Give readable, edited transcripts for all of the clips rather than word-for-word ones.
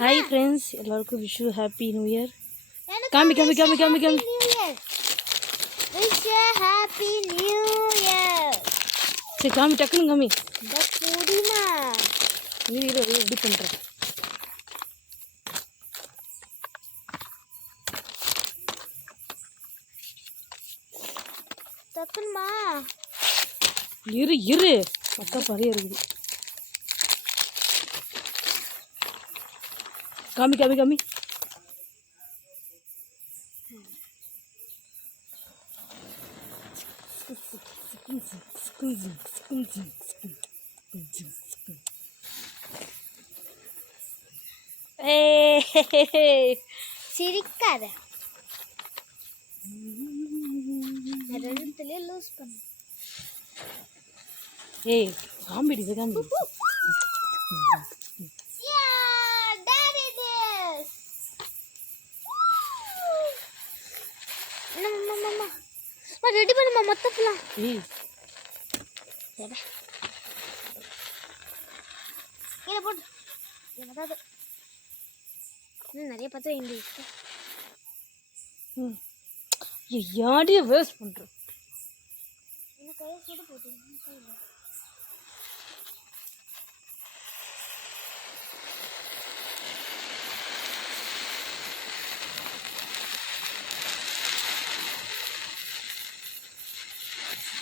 Hi friends, எல்லாருக்கும் wish you happy new year. காமி காமி காமி காமி காமி wish you happy new year. சரி காமி, டக்குன்னு காமி. இந்த குடிமா இரு எப்படி பண்ணுறேன். டக்குமா இரு மக்கா பறைய இருக்குது. காமி காமி காமி. சிரிக்காத. ரெண்டுத்துலயே லூஸ் பண்ணு. ஏய் காமிடி இது காமி. ரெடி பண்ணுமா மொத்தப்பலாம். ஏய் கீழே போட்டு ஏதாவது இன்னும் நிறைய பார்த்து வேண்டி யாரையும் வேஸ்ட் பண்ணுறோம். என்ன கையை சுடு போட்டு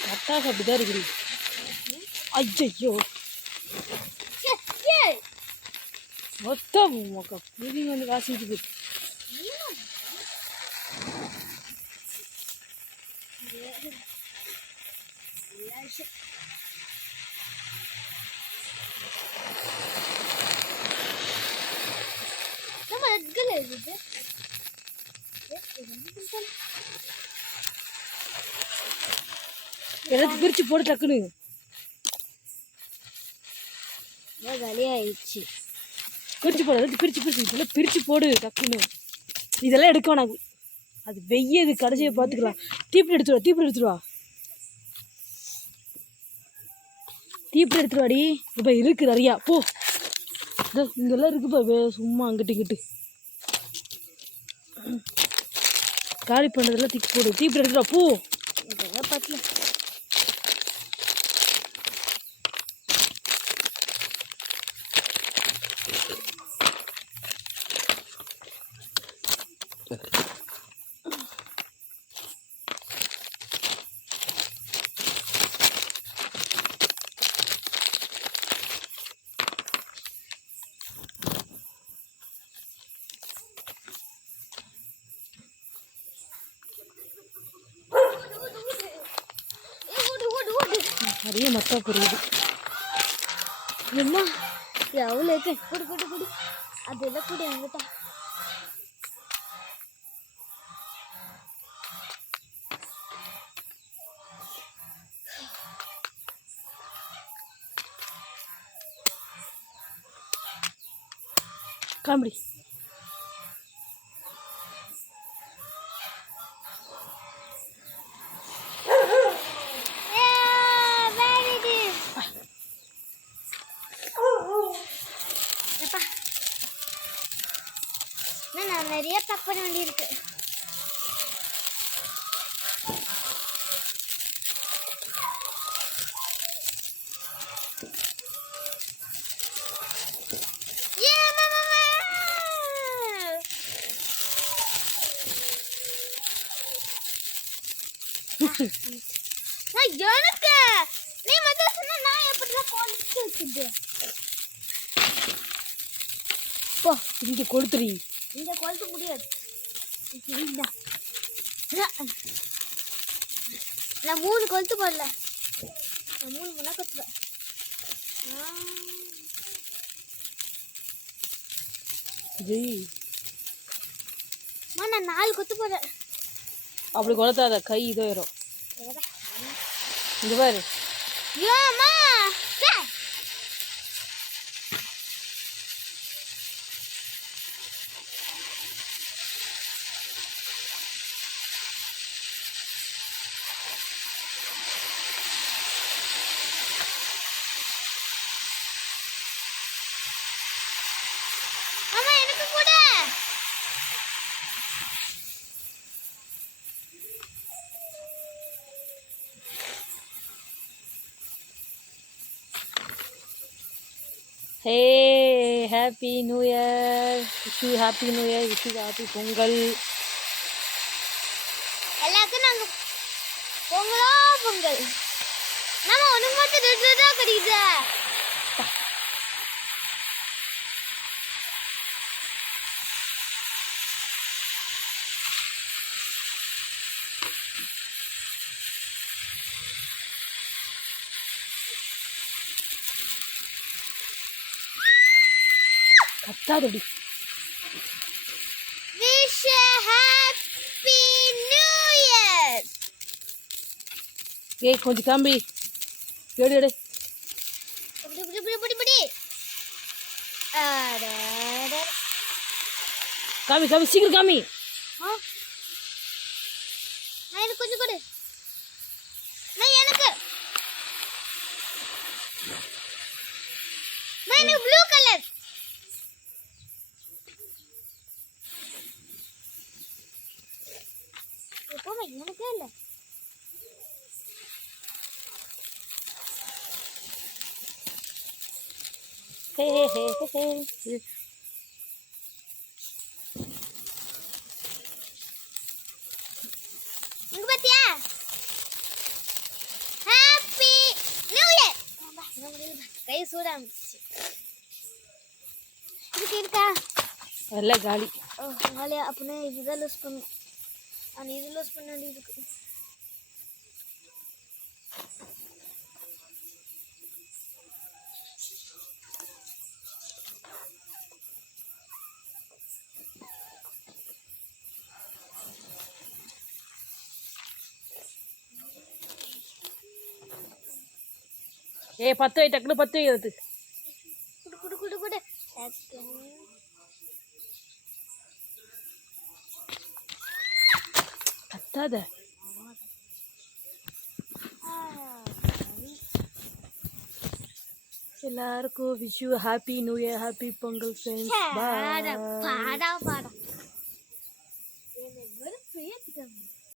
பட்டாசு அப்படிதான் இருக்குது. ஐயோ மொத்தம் புதி வந்து வாசிக்குது. எல்லாத்தையும் பிரிச்சு போடு டக்குன்னு. காலியாயிடுச்சு. பிரிச்சு போடு, எல்லாத்தையும் பிரிச்சு இதெல்லாம் பிரிச்சு போடு டக்குன்னு. இதெல்லாம் எடுக்க வேணாம், அது வெய்யது. கடைசியை பார்த்துக்கலாம். தீப்பிடி எடுத்துருவா. தீப்பிடி எடுத்துருவாடி. இப்போ இருக்கு நிறையா. போ, இதோ இங்கெல்லாம் இருக்குப்பா. சும்மா அங்கிட்டு இங்கிட்டு காலி பண்ணுறதெல்லாம் தீக்கு போடு. தீப்பிடி எடுத்துருவா. போ. இதெல்லாம் பார்த்துல நிறைய மக்கா புரியுது. என்ன எவ்வளோ இருக்கு. குடு அதெல்லாம் கூட எங்கிட்ட காமெடி. நான் நிறைய பேக் பண்ண வேண்டியிருக்கு. எனக்கு நீ மட்டும் சொன்னா நான் எப்படிதான் கொளுத்து வச்சுட்டு போ. இங்கே கொளுத்துறி. இங்க கொளுத்த முடியாது. நான் 3 கொளுத்து போடல. நான் 3 முன்னா கொத்துவேன். நான் 4 கொத்து போடுறேன். அப்படி கொளுத்தாத, கை இதாயிரும். இங்க பாரு. ஏமா அம்மா எனக்கு hey happy new year, Vishu happy new year, Vishu happy Pongal. எல்லாருக்கும் நாங்கள் பொங்கலோ பொங்கல். நம்ம ஒன்று மட்டும் ரெண்டு தான் கிடைக்குது. கத்தாதடி. Wish happy new year. ஏய் கொஞ்சம் காம்பி எடு எடு. புடி புடி புடி புடி புடி. அடடட. காமி காமி சீக்கிரம் காமி. எனக்கு கொஞ்சம் கொடு. நான் எனக்கு ப்ளூ கலர். எப்போமே எனக்கே இல்லை. ஹே ஹே ஹே ஹே. இங்க பாத்தியா? Happy new year. கை சூடாச்சு. இதுக்கு இருக்கா? எல்லாம் காலி. ஓ காலியா? அப்படின்னா இதுதான் லூஸ் பண்ணும். ஆனால் இது லூஸ் பண்ண வேண்டியதுக்கு. ஏய் 10 டக்குனு 10 வைக்கிறது. குடு குடு குடு குடு. கத்தாத. எல்லாருக்கும் Vishu happy new year, happy Pongal friends. பாடா பாடா பாடா.